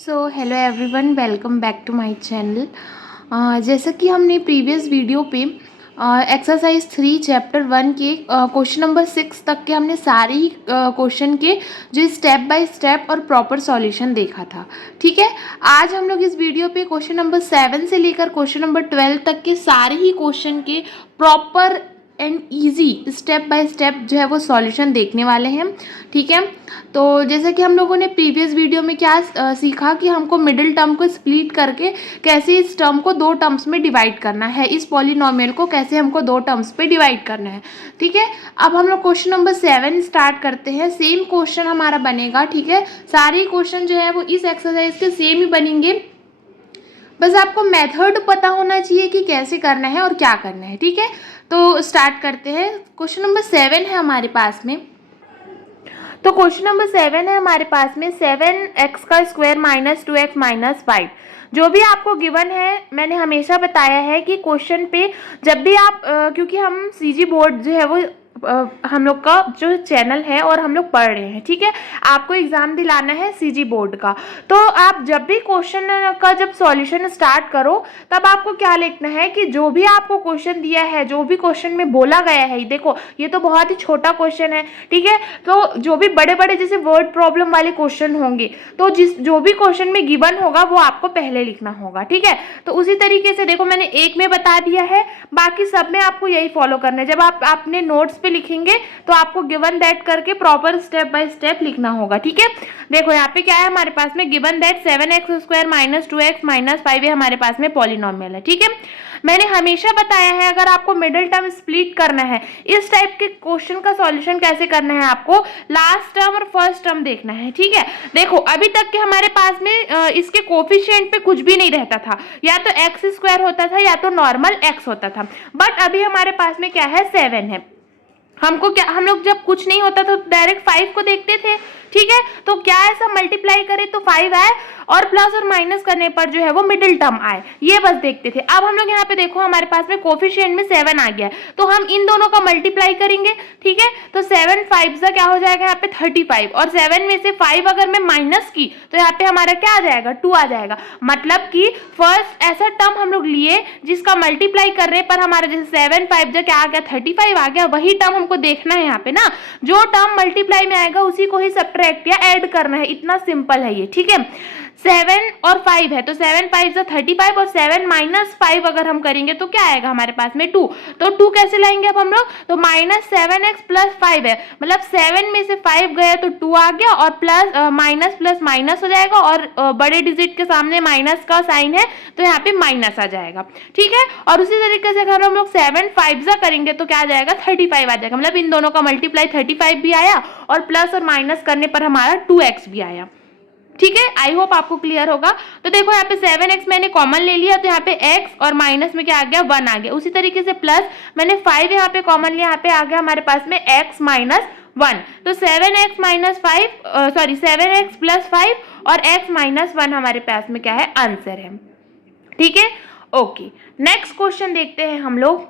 Hello everyone, welcome back to my channel. जैसा कि हमने प्रीवियस वीडियो पे एक्सरसाइज 3 चैप्टर 1 के क्वेश्चन नंबर 6 तक के हमने सारे ही क्वेश्चन के जो स्टेप बाय स्टेप और प्रॉपर सॉल्यूशन देखा था। ठीक है, आज हम लोग इस वीडियो पे क्वेश्चन नंबर 7 से लेकर क्वेश्चन नंबर 12 तक के सारे ही क्वेश्चन के proper and easy step by step जो है वो सॉल्यूशन देखने वाले हैं। ठीक है, तो जैसे कि हम लोगों ने प्रीवियस वीडियो में क्या सीखा कि हमको मिडिल टर्म को स्प्लिट करके कैसे इस टर्म को दो टर्म्स में डिवाइड करना है, इस पॉलिनोमियल को कैसे हमको दो टर्म्स पे डिवाइड करना है। ठीक है, अब हम लोग क्वेश्चन नंबर 7 स्टार्ट करते हैं। सेम क्वेश्चन हमारा बनेगा। ठीक है, सारे क्वेश्चन जो है वो इस एक्सरसाइज के सेम ही बनेंगे, बस आपको मेथड पता होना चाहिए कि कैसे करना है और क्या करना है। ठीक है, तो स्टार्ट करते हैं। क्वेश्चन नंबर 7 है हमारे पास में। तो क्वेश्चन नंबर 7 है हमारे पास में 7x का स्क्वायर माइनस 2x माइनस 5। जो भी आपको गिवन है, मैंने हमेशा बताया है कि क्वेश्चन पे जब भी आप क्योंकि हम सीजी बोर्ड जो है वो हम लोग का जो चैनल है और हम लोग पढ़ रहे हैं। ठीक है, आपको एग्जाम दिलाना है सीजी बोर्ड का, तो आप जब भी क्वेश्चन का जब सॉल्यूशन स्टार्ट करो तब आपको क्या लिखना है कि जो भी आपको क्वेश्चन दिया है, जो भी क्वेश्चन में बोला गया है, देखो ये तो बहुत ही छोटा क्वेश्चन है। ठीक है, तो जो भी बड़े बड़े जैसे वर्ड प्रॉब्लम वाले क्वेश्चन होंगे तो जो भी क्वेश्चन में गिवन होगा वो आपको पहले लिखना होगा। ठीक है, तो उसी तरीके से देखो मैंने एक में बता दिया है, बाकी सब में आपको यही फॉलो करना है। जब आप अपने नोट्स पे लिखेंगे तो आपको गिवन दैट करके प्रॉपर स्टेप बाय स्टेप लिखना होगा। ठीक है, देखो यहाँ पे क्या है हमारे पास में given that 7x square minus 2x minus 5 ये हमारे पास में पॉलिनोमियल है। ठीक है, मैंने हमेशा बताया है अगर आपको मिडिल टर्म स्प्लिट करना है, इस टाइप के क्वेश्चन का सॉल्यूशन कैसे करना है, आपको लास्ट टर्म और फर्स्ट टर्म देखना है। ठीक है, देखो अभी तक के हमारे पास में इसके कोफिशिएंट पे कुछ भी नहीं रहता था, या तो एक्स स्क्वायर होता था या तो नॉर्मल एक्स होता था, बट अभी हमारे पास में क्या है 7 है। हमको क्या, हम लोग जब कुछ नहीं होता तो डायरेक्ट 5 को देखते थे। ठीक है, तो क्या ऐसा मल्टीप्लाई करे तो 5 आए और प्लस और माइनस करने पर जो है वो मिडिल टर्म आए, ये बस देखते थे। अब हम लोग यहाँ पे देखो हमारे पास में कोफिशिएंट में 7 आ गया है, तो हम इन दोनों का मल्टीप्लाई करेंगे। ठीक है, तो 7 5 का क्या हो जाएगा यहाँ पे 35, और 7 में से 5 अगर मैं माइनस की तो यहाँ पे हमारा क्या आ जाएगा 2 आ जाएगा। मतलब कि फर्स्ट ऐसा टर्म हम लोग लिए जिसका मल्टीप्लाई करने पर हमारा जैसे 7 5 क्या आ गया 35 आ गया, वही टर्म हमको देखना है यहाँ पे ना, जो टर्म मल्टीप्लाई में आएगा उसी को ही सब्ट्रैक्ट या ऐड करना है, इतना सिंपल है ये। ठीक है, 7 और 5 है तो 7 5 35 और 7 माइनस 5 अगर हम करेंगे तो क्या आएगा हमारे पास में 2। तो 2 कैसे लाएंगे अब हम लोग, तो माइनस 7x प्लस 5 है, मतलब 7 में से 5 गया तो 2 आ गया, और प्लस माइनस प्लस माइनस हो जाएगा, और बड़े डिजिट के सामने माइनस का साइन है तो यहाँ पे माइनस आ जाएगा। ठीक है, और उसी तरीके से अगर हम लोग 7 5 करेंगे तो क्या आ जाएगा 35 आ जाएगा, मतलब इन दोनों का मल्टीप्लाई 35 भी आया और प्लस और माइनस करने पर हमारा 2x भी आया। ठीक है, आई होप आपको क्लियर होगा। तो देखो यहाँ पे 7x मैंने कॉमन ले लिया तो यहाँ पे x और माइनस में क्या आ गया 1 आ गया। उसी तरीके से प्लस मैंने 5 यहाँ पे कॉमन लिया, यहाँ पे आ गया हमारे पास में x माइनस 1, तो 7x minus 5 sorry 7x plus 5 और x माइनस 1 हमारे पास में क्या है आंसर है। ठीक है, ओके, नेक्स्ट क्वेश्चन देखते हैं हम लोग,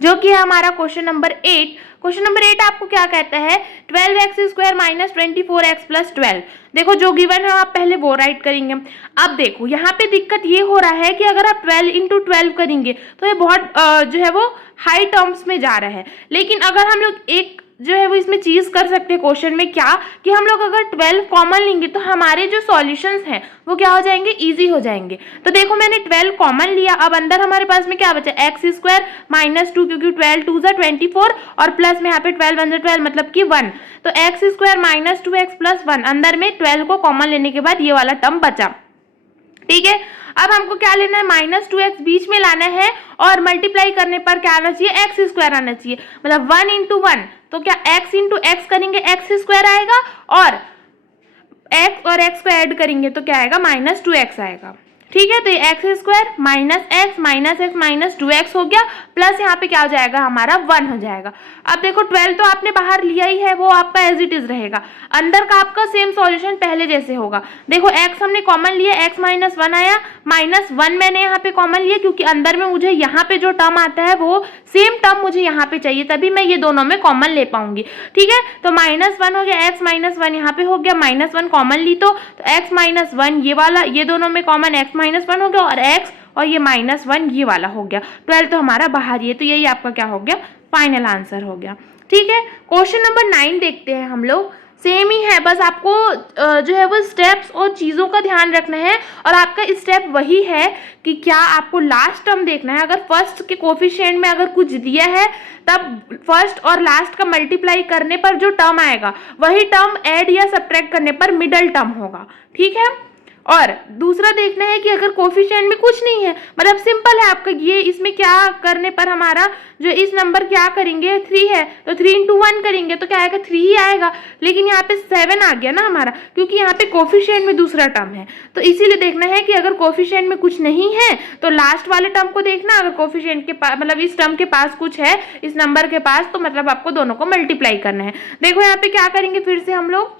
जो कि है हमारा क्वेश्चन नंबर 8। क्वेश्चन नंबर 8 आपको क्या कहता है 12x square minus 24x plus 12। देखो जो गिवन है आप पहले वो राइट करेंगे। अब देखो यहाँ पे दिक्कत ये हो रहा है कि अगर आप 12 इंटू 12 करेंगे तो ये बहुत जो है वो हाई टर्म्स में जा रहा है, लेकिन अगर हम लोग एक जो है वो इसमें चीज कर सकते हैं क्वेश्चन में, क्या कि हम लोग अगर 12 कॉमन लेंगे तो हमारे जो सॉल्यूशंस हैं वो क्या हो जाएंगे इजी हो जाएंगे। तो देखो मैंने 12 कॉमन लिया, अब अंदर हमारे पास में क्या बचा एक्स स्क्वायर माइनस 2, क्योंकि 12 2 24 और प्लस में यहाँ पे 12 1 12 मतलब कि 1, तो x square minus 2x plus 1, अंदर में 12 को कॉमन लेने के बाद ये वाला टर्म बचा। ठीक है, अब हमको क्या लेना है माइनस 2x बीच में लाना है, और मल्टीप्लाई करने पर क्या आना चाहिए एक्स स्क्वायर आना चाहिए, मतलब 1 इंटू 1, तो क्या x इंटू एक्स करेंगे एक्स स्क्वायर आएगा, और x और x को ऐड करेंगे तो क्या आएगा माइनस 2x आएगा। ठीक है। तो ये x square minus x minus 2x हो गया, प्लस यहाँ पे क्या हो जाएगा हमारा 1 हो जाएगा। अब देखो 12 तो आपने बाहर लिया ही है, वो आपका एज इट इज रहेगा, अंदर का आपका सेम सॉल्यूशन पहले जैसे होगा। देखो x हमने कॉमन लिया, x माइनस 1 आया, माइनस 1 मैंने यहाँ पे कॉमन लिया क्योंकि अंदर में मुझे यहाँ पे जो टर्म आता है वो सेम टर्म मुझे यहाँ पे चाहिए, तभी मैं ये दोनों में कॉमन ले पाऊंगी। ठीक है, तो -1 हो गया, x माइनस 1 यहाँ पे हो गया, -1 कॉमन ली तो x माइनस 1 ये वाला, ये दोनों में कॉमन x माइनस 1 हो गया, और x और ये -1 ये वाला हो गया। 12 तो हमारा बाहर ही है, तो यही आपका क्या हो गया, फाइनल आंसर हो गया। ठीक है, क्वेश्चन नंबर 9 देखते हैं हम लोग। सेम ही है, बस आपको जो है वो स्टेप्स और चीज़ों का ध्यान रखना है, और आपका स्टेप वही है कि क्या आपको लास्ट टर्म देखना है। अगर फर्स्ट के कोफिशिएंट में अगर कुछ दिया है तब फर्स्ट और लास्ट का मल्टीप्लाई करने पर जो टर्म आएगा वही टर्म ऐड या सब्ट्रैक्ट करने पर मिडल टर्म होगा। ठीक है, और दूसरा देखना है कि अगर कोफिशिएंट में कुछ नहीं है, मतलब सिंपल है आपका ये, इसमें क्या करने पर हमारा जो इस नंबर क्या करेंगे 3 है तो 3 × 1 करेंगे तो क्या आएगा 3 ही आएगा, लेकिन यहाँ पे 7 आ गया ना हमारा, क्योंकि यहाँ पे कोफिशिएंट में दूसरा टर्म है। तो इसीलिए देखना है कि अगर कोफिशिएंट में कुछ नहीं है तो लास्ट वाले टर्म को देखना, अगर कोफिशिएंट के पास मतलब इस टर्म के पास कुछ है, इस नंबर के पास, तो मतलब आपको दोनों को मल्टीप्लाई करना है। देखो यहाँ पे क्या करेंगे, फिर से हम लोग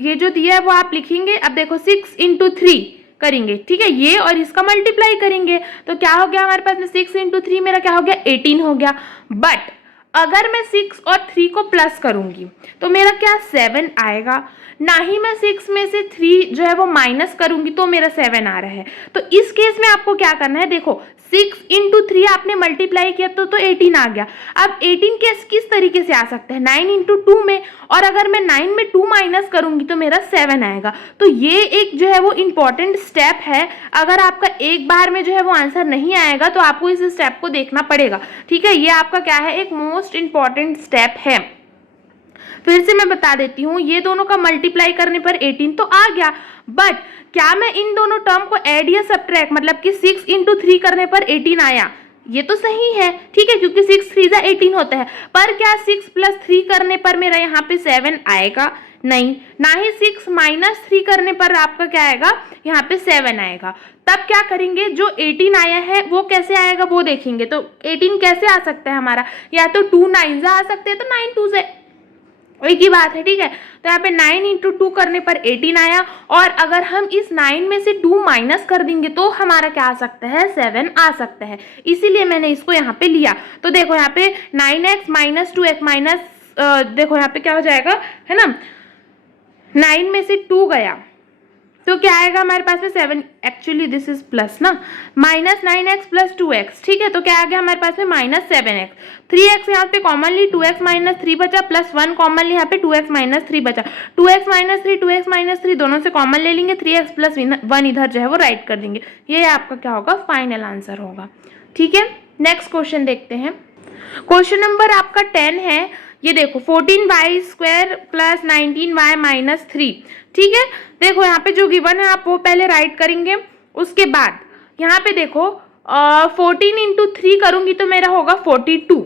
ये जो दिया है वो आप लिखेंगे। अब देखो 6 × 3 करेंगे, ठीक है, ये और इसका मल्टीप्लाई करेंगे तो क्या हो गया हमारे पास में 6 × 3 मेरा क्या हो गया 18 हो गया। बट अगर मैं 6 और 3 को प्लस करूंगी तो मेरा क्या 7 आएगा, ना ही मैं 6 में से 3 जो है वो माइनस करूंगी तो मेरा 7 आ रहा है। तो इस केस में आपको क्या करना है, देखो 6 × 3 आपने मल्टीप्लाई किया तो 18 आ गया। अब 18 किस तरीके से आ सकता है, 9 × 2 में, और अगर मैं 9 में 2 माइनस करूंगी तो मेरा 7 आएगा। तो ये एक जो है वो इम्पॉर्टेंट स्टेप है, अगर आपका एक बार में जो है वो आंसर नहीं आएगा तो आपको इस स्टेप को देखना पड़ेगा। ठीक है, ये आपका क्या है, एक मोस्ट इम्पॉर्टेंट स्टेप है। फिर से मैं बता देती हूँ, ये दोनों का मल्टीप्लाई करने पर 18 तो आ गया, बट क्या मैं इन दोनों टर्म को ऐड या सब्ट्रैक्ट, मतलब कि 6 × 3 करने पर 18 आया, ये तो सही है, ठीक है, क्योंकि 6 × 3 = 18 होता है। पर क्या 6 + 3 करने पर मेरा यहाँ पे 7 आएगा, नहीं, ना ही 6 - 3 करने पर आपका क्या आएगा, यहाँ पे 7 आएगा। तब क्या करेंगे, जो 18 आया है वो कैसे आएगा वो देखेंगे। तो 18 कैसे आ सकता है हमारा, या तो 2 9 आ सकते हैं, तो 9 2 से एक ही बात है। ठीक है, तो यहाँ पे 9 × 2 करने पर 18 आया, और अगर हम इस 9 में से 2 माइनस कर देंगे तो हमारा क्या आ सकता है, 7 आ सकता है, इसीलिए मैंने इसको यहाँ पे लिया। तो देखो यहाँ पे 9x - 2x माइनस, देखो यहाँ पे क्या हो जाएगा, है ना, 9 में से 2 गया तो क्या आएगा हमारे पास में 7, एक्चुअली दिस इज प्लस ना, -9x + 2x, ठीक है, तो क्या आ गया हमारे पास में -7x, 3x यहाँ पे कॉमन ली, 2x - 3 बचा, +1 कॉमन ली, यहाँ पे 2x - 3 बचा, 2x - 3 2x - 3 दोनों से कॉमन ले लेंगे, 3x + 1 इधर जो है वो राइट कर देंगे, ये आपका क्या होगा, फाइनल आंसर होगा। ठीक है, नेक्स्ट क्वेश्चन देखते हैं। क्वेश्चन नंबर आपका 10 है, ये देखो 14y² + 19y - 3, ठीक है। देखो यहाँ पे जो गिवन है आप वो पहले राइट करेंगे, उसके बाद यहाँ पे देखो 14 × 3 करूंगी तो मेरा होगा 42,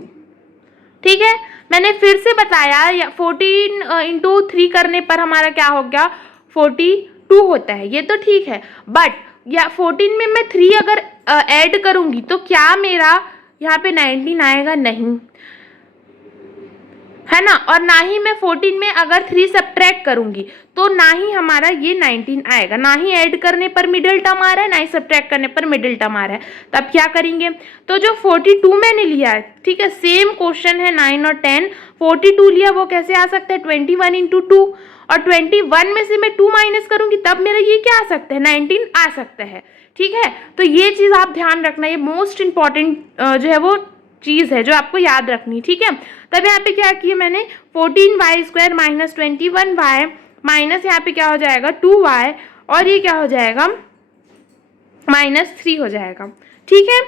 ठीक है। मैंने फिर से बताया 14 × 3 करने पर हमारा क्या हो गया 42 होता है, ये तो ठीक है, बट या 14 में मैं 3 अगर ऐड करूंगी तो क्या मेरा यहाँ पे 19 आएगा, नहीं, है ना, और ना ही मैं 14 में अगर 3 सब्ट्रैक्ट करूंगी तो ना ही हमारा ये 19 आएगा, ना ही ऐड करने पर मिडिल टर्म आ रहा है, ना ही सब्ट्रैक्ट करने पर मिडिल टर्म आ रहा है। तब क्या करेंगे, तो जो 42 मैंने लिया है, ठीक है, सेम क्वेश्चन है 9 और 10, 42 लिया वो कैसे आ सकता है 21 × 2, और 21 में से मैं 2 माइनस करूंगी तब मेरा ये क्या आ सकता है 19 आ सकता है। ठीक है, तो ये चीज़ आप ध्यान रखना, ये मोस्ट इंपॉर्टेंट जो है वो चीज़ है जो आपको याद रखनी, ठीक है। तब यहाँ पे क्या किया मैंने 14y² - 21y माइनस यहाँ पे क्या हो जाएगा 2y, और ये क्या हो जाएगा -3 हो जाएगा, ठीक है।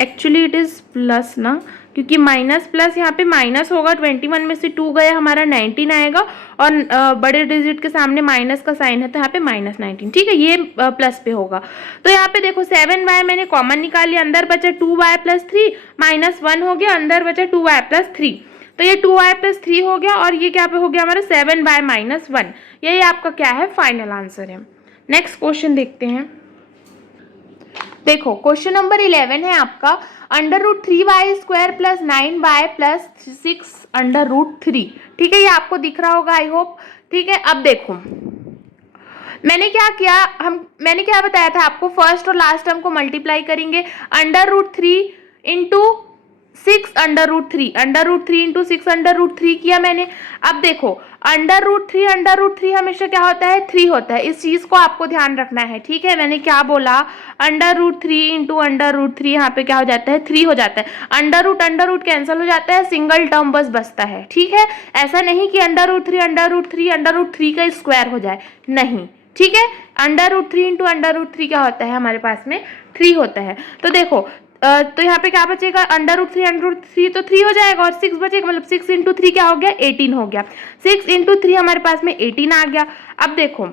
एक्चुअली इट इज़ प्लस ना, क्योंकि माइनस प्लस यहाँ पे माइनस होगा, 21 में से 2 गया हमारा 19 आएगा, और बड़े डिजिट के सामने माइनस का साइन है तो यहाँ पे -19, ठीक है, ये प्लस पे होगा। तो यहाँ पे देखो 7y मैंने कॉमन निकाल लिया, अंदर बचा 2y + 3, -1 हो गया, अंदर बचा 2y + 3, तो ये 2y + 3 हो गया, और ये क्या पे हो गया हमारा 7y - 1, यही आपका क्या है फाइनल आंसर है। नेक्स्ट क्वेश्चन देखते हैं। देखो क्वेश्चन नंबर 11 है आपका, √3y² प्लस 9y प्लस 6√3। ठीक है, ये आपको दिख रहा होगा आई होप। ठीक है, अब देखो मैंने क्या किया, मैंने क्या बताया था आपको, फर्स्ट और लास्ट टर्म को मल्टीप्लाई करेंगे, √3 इंटू 6√3, √3 इंटू 6√3 किया मैंने। अब देखो √3 हमेशा क्या होता है, 3 होता है, इस चीज को आपको ध्यान रखना है। ठीक है, मैंने क्या बोला, √3 इंटू √3 यहाँ पे क्या हो जाता है, 3 हो जाता है। अंडर रूट कैंसिल हो जाता है, सिंगल टर्म बस बचता है। ठीक है, ऐसा नहीं कि √3 का स्क्वायर हो जाए, नहीं। ठीक है, √3 इंटू √3 क्या होता है हमारे पास में, 3 होता है। तो देखो तो यहाँ पे क्या बचेगा, √3 तो 3 हो जाएगा और 6 बचेगा, मतलब 6 इंटू 3 क्या हो गया, 18 हो गया। 6 इंटू 3 हमारे पास में 18 आ गया। अब देखो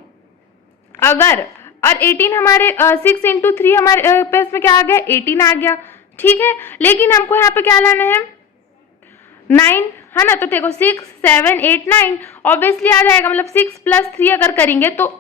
अगर और 18 हमारे 6 इंटू 3 हमारे पास में क्या आ गया, 18 आ गया। ठीक है, लेकिन हमको यहाँ पे क्या लाना है, 9 है ना। तो देखो 6 7 8 9 ऑब्वियसली आ जाएगा, मतलब 6 प्लस 3 अगर करेंगे तो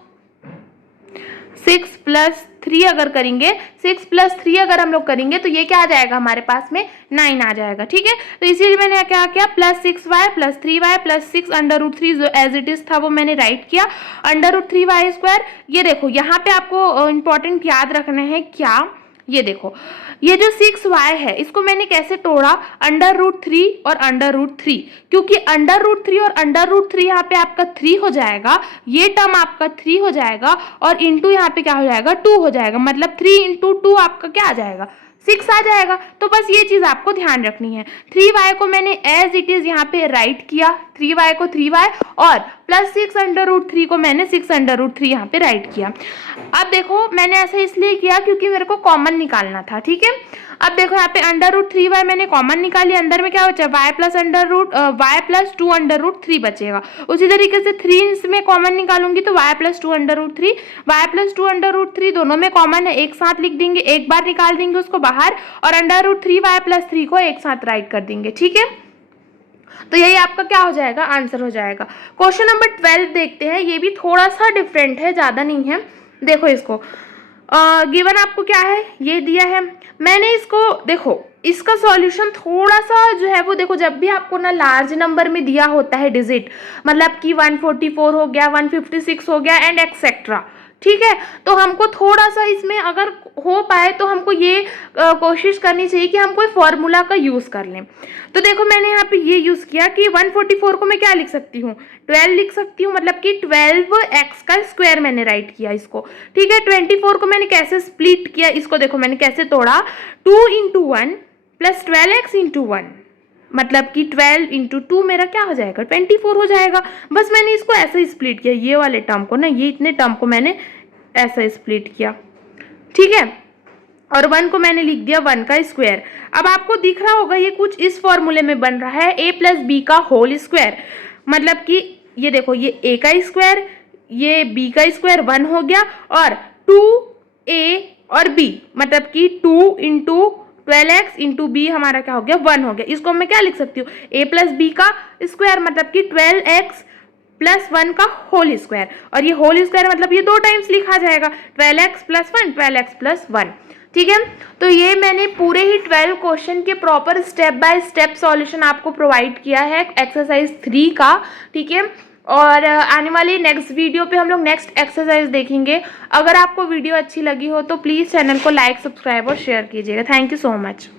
6 प्लस 3 अगर करेंगे, 6 प्लस 3 अगर हम लोग करेंगे तो ये क्या आ जाएगा हमारे पास में, 9 आ जाएगा। ठीक है, तो इसीलिए मैंने क्या किया, plus 6y plus 3y plus 6√3 जो एज इट इज था वो मैंने राइट किया, √3y²। ये देखो यहाँ पे आपको इंपॉर्टेंट याद रखना है क्या, ये देखो ये जो 6y है इसको मैंने कैसे तोड़ा, √3 और √3, क्योंकि √3 और √3 यहाँ पे आपका 3 हो जाएगा, ये टर्म आपका 3 हो जाएगा और इंटू यहाँ पे क्या हो जाएगा, 2 हो जाएगा, मतलब 3 इंटू 2 आपका क्या आ जाएगा, 6 आ जाएगा। तो बस ये चीज आपको ध्यान रखनी है। 3y को मैंने एज इट इज यहाँ पे राइट किया, 3y को 3y और प्लस 6√3 को मैंने 6√3 यहाँ पे राइट किया। अब देखो मैंने ऐसा इसलिए किया क्योंकि मेरे को कॉमन निकालना था। ठीक है, अब देखो यहाँ पे √3y मैंने कॉमन निकाली, अंदर में क्या बचा, y प्लस 2√3 बचेगा। उसी तरीके से 3 में कॉमन निकालूंगी तो y प्लस 2√3 दोनों में कॉमन है, एक साथ लिख देंगे, एक बार निकाल देंगे उसको बाहर और √3y प्लस 3 को एक साथ राइट कर देंगे। ठीक है, तो यही आपका क्या हो जाएगा, आंसर हो जाएगा। क्वेश्चन नंबर 12 देखते हैं, ये भी थोड़ा सा डिफरेंट है, ज्यादा नहीं है। देखो इसको गिवन आपको क्या है, ये दिया है, मैंने इसको देखो इसका सॉल्यूशन थोड़ा सा जो है वो देखो, जब भी आपको ना लार्ज नंबर में दिया होता है डिजिट, मतलब कि 144 हो गया, 156 हो गया एंड एक्सेट्रा। ठीक है, तो हमको थोड़ा सा इसमें अगर हो पाए तो हमको ये कोशिश करनी चाहिए कि हम कोई फॉर्मूला का यूज कर लें। तो देखो मैंने यहाँ पे ये यूज किया कि 144 को मैं क्या लिख सकती हूँ, 12 लिख सकती हूँ, मतलब कि 12x का स्क्वायर मैंने राइट किया इसको। ठीक है, 24 को मैंने कैसे स्प्लिट किया, इसको देखो मैंने कैसे तोड़ा, 2 इंटू 1 प्लस 12x इंटू 1, मतलब कि 12 इंटू 2 मेरा क्या हो जाएगा, 24 हो जाएगा। बस मैंने इसको ऐसे ही स्प्लिट किया, ये वाले टर्म को ना, ये इतने टर्म को मैंने ऐसा स्प्लिट किया। ठीक है, और 1 को मैंने लिख दिया 1 का स्क्वायर। अब आपको दिख रहा होगा ये कुछ इस फॉर्मूले में बन रहा है, a प्लस बी का होल स्क्वायर, मतलब कि ये देखो ये a का स्क्वायर, ये b का स्क्वायर 1 हो गया और 2a और b, मतलब कि 2 इंटू 12x इंटू बी हमारा क्या हो गया, 1 हो गया। इसको मैं क्या लिख सकती हूँ, a प्लस बी का स्क्वायर, मतलब कि 12x प्लस 1 का होल स्क्वायर, और ये होल स्क्वायर मतलब ये 2 टाइम्स लिखा जाएगा, 12x प्लस 1 12x प्लस 1। ठीक है, तो ये मैंने पूरे ही 12 क्वेश्चन के proper step by step solution आपको प्रोवाइड किया है एक्सरसाइज 3 का। ठीक है, और आने वाली नेक्स्ट वीडियो पे हम लोग नेक्स्ट एक्सरसाइज देखेंगे। अगर आपको वीडियो अच्छी लगी हो तो प्लीज़ चैनल को लाइक, सब्सक्राइब और शेयर कीजिएगा। Thank you so much.